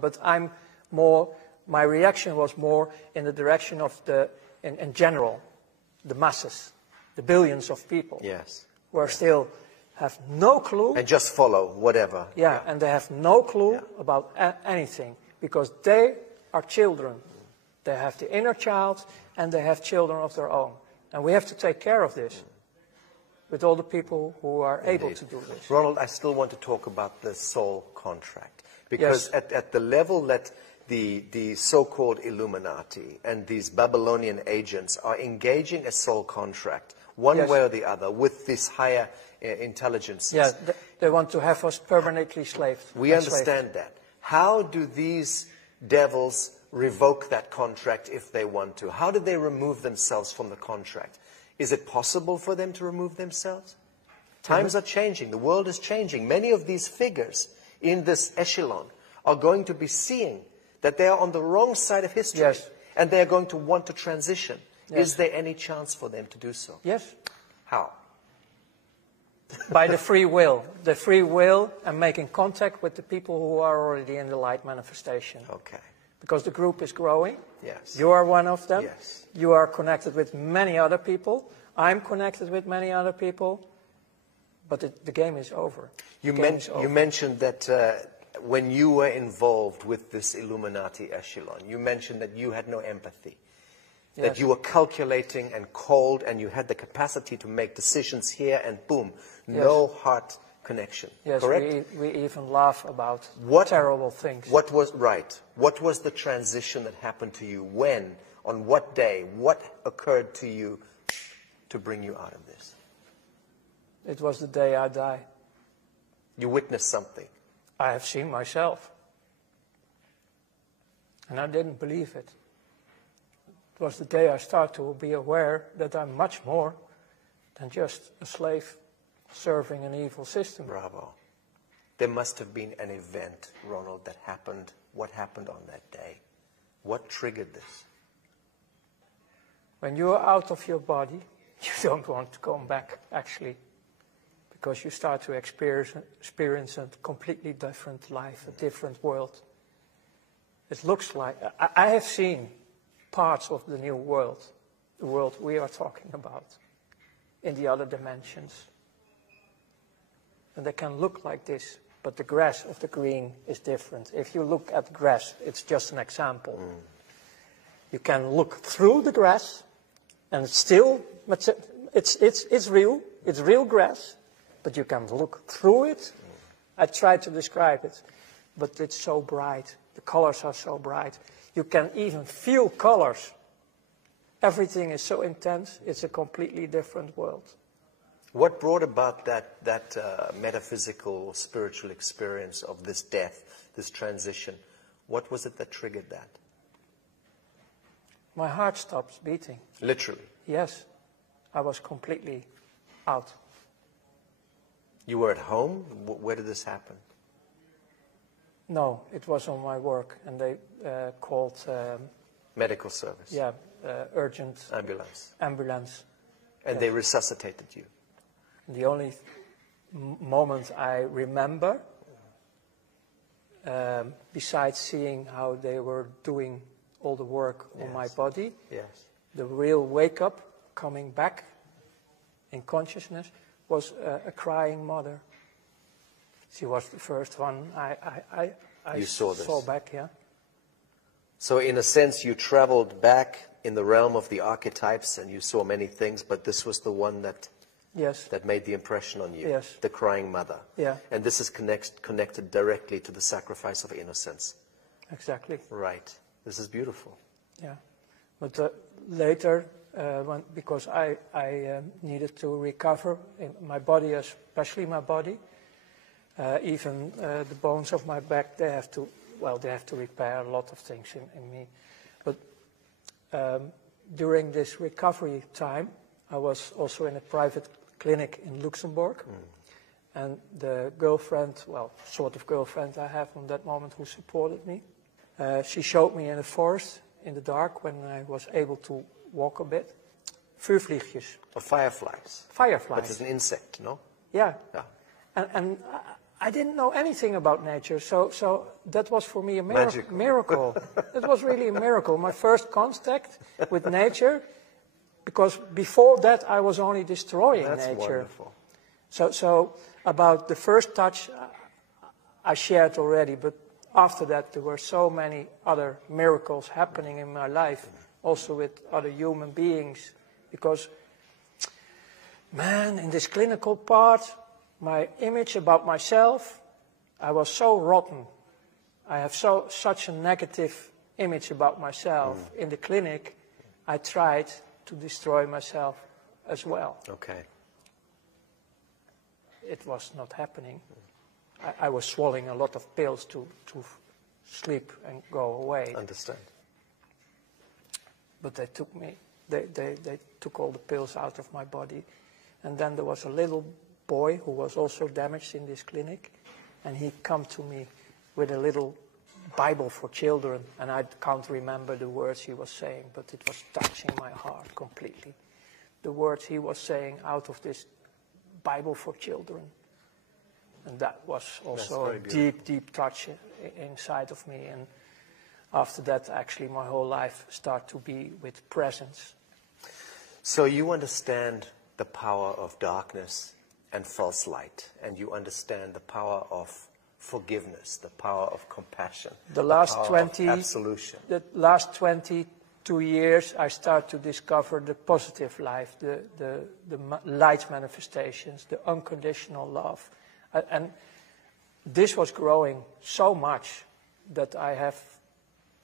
But I'm more, my reaction was more in the direction of in general, the masses, the billions of people. Yes. Who are still have no clue. And just follow whatever. Yeah, and they have no clue about anything, because they are children. They have the inner child and they have children of their own. And we have to take care of this with all the people who are able to do this. Ronald, I still want to talk about the soul contract. Because at the level that the so-called Illuminati and these Babylonian agents are engaging a soul contract, one way or the other, with these higher intelligences. Yeah, they want to have us permanently slaved. We understand that. How do these devils revoke that contract if they want to? How do they remove themselves from the contract? Is it possible for them to remove themselves? Times are changing. The world is changing. Many of these figures in this echelon are going to be seeing that they are on the wrong side of history. And they are going to want to transition. Is there any chance for them to do so? Yes. How? By the free will. The free will and making contact with the people who are already in the light manifestation. Okay. Because the group is growing. Yes. You are one of them. Yes. You are connected with many other people. I'm connected with many other people. But the game is over. You mentioned that when you were involved with this Illuminati echelon, you mentioned that you had no empathy. That you were calculating and cold, and you had the capacity to make decisions here, and boom, no heart connection. Yes, correct? We even laugh about terrible things. What was What was the transition that happened to you? When? On what day? What occurred to you to bring you out of this? It was the day I died. You witnessed something. I have seen myself. And I didn't believe it. It was the day I started to be aware that I'm much more than just a slave serving an evil system. Bravo. There must have been an event, Ronald, that happened. What happened on that day? What triggered this? When you're out of your body, you don't want to come back, actually. Because you start to experience a completely different life, a different world. It looks like, I have seen parts of the new world, the world we are talking about, in the other dimensions. And they can look like this, but the grass of the green is different. If you look at grass, it's just an example. You can look through the grass, and it's still, it's real grass, but you can look through it. I tried to describe it, but it's so bright. The colors are so bright. You can even feel colors. Everything is so intense, it's a completely different world. What brought about that metaphysical, spiritual experience of this death, this transition? What was it that triggered that? My heart stops beating. Literally? Yes. I was completely out. You were at home? Where did this happen? No, it was on my work, and they called... medical service? Yeah, urgent... Ambulance? Ambulance. And they resuscitated you? The only moment I remember, besides seeing how they were doing all the work on my body, the real wake-up, coming back in consciousness, was a crying mother. She was the first one I saw back, So in a sense, you traveled back in the realm of the archetypes and you saw many things, but this was the one that made the impression on you, the crying mother. And this is connected directly to the sacrifice of innocence. Exactly. Right. This is beautiful. Yeah. But later, because I needed to recover in my body, especially my body, even the bones of my back, they have to repair a lot of things in me. But during this recovery time, I was also in a private clinic in Luxembourg. And the girlfriend, well, sort of girlfriend I have from that moment who supported me, she showed me in the forest, in the dark, when I was able to walk a bit, vuurvliegjes. Or fireflies. Fireflies. But it's an insect, no? Yeah. And I didn't know anything about nature, so that was for me a Magical. miracle. It was really a miracle. My first contact with nature, because before that I was only destroying That's nature. wonderful. So about the first touch, I shared already, but after that there were so many other miracles happening in my life, also with other human beings, because, man, in this clinical part, my image about myself, I was so rotten. I have such a negative image about myself. In the clinic, I tried to destroy myself as well. Okay. It was not happening. I was swallowing a lot of pills to sleep and go away. Understand. But they took me. They took all the pills out of my body. And then there was a little boy who was also damaged in this clinic. And he come to me with a little Bible for children. And I can't remember the words he was saying, but it was touching my heart completely. The words he was saying out of this Bible for children. And that was also a deep, deep touch inside of me. And after that, actually, my whole life started to be with presence. So you understand the power of darkness and false light, and you understand the power of forgiveness, the power of compassion, The last power of absolution. The last 22 years, I start to discover the positive life, the light manifestations, the unconditional love. And this was growing so much that I have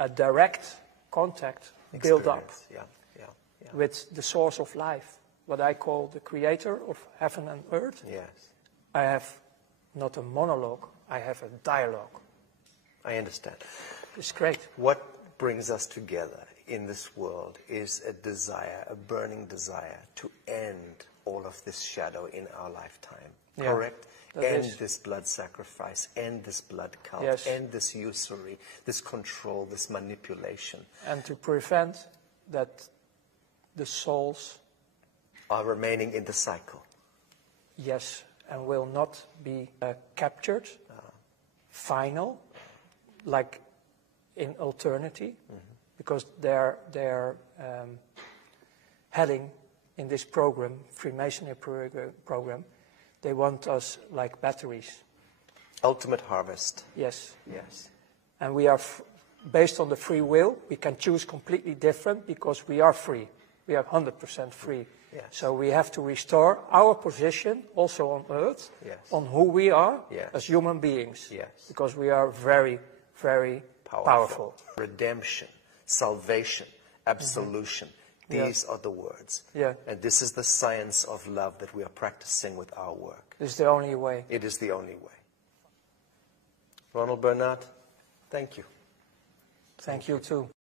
a direct contact built up with the source of life, what I call the creator of heaven and earth. Yes. I have not a monologue, I have a dialogue. I understand. It's great. What brings us together in this world is a desire, a burning desire to end all of this shadow in our lifetime. Yeah, correct? that End is. this blood sacrifice, end this blood cult, Yes. end this usury, this control, this manipulation. And to prevent that the souls, Are remaining in the cycle. yes, and will not be captured, final, like in eternity, because they're heading in this program, Freemasonry program, they want us like batteries. Ultimate harvest. Yes. Yes. And we are, based on the free will, we can choose completely different because we are free. We are 100% free. Yes. So we have to restore our position also on earth, Yes. on who we are Yes. as human beings. Yes. Because we are very, very powerful. Redemption, salvation, absolution. These are the words. Yeah. And this is the science of love that we are practicing with our work. It's the only way. It is the only way. Ronald Bernard, thank you. Thank you too.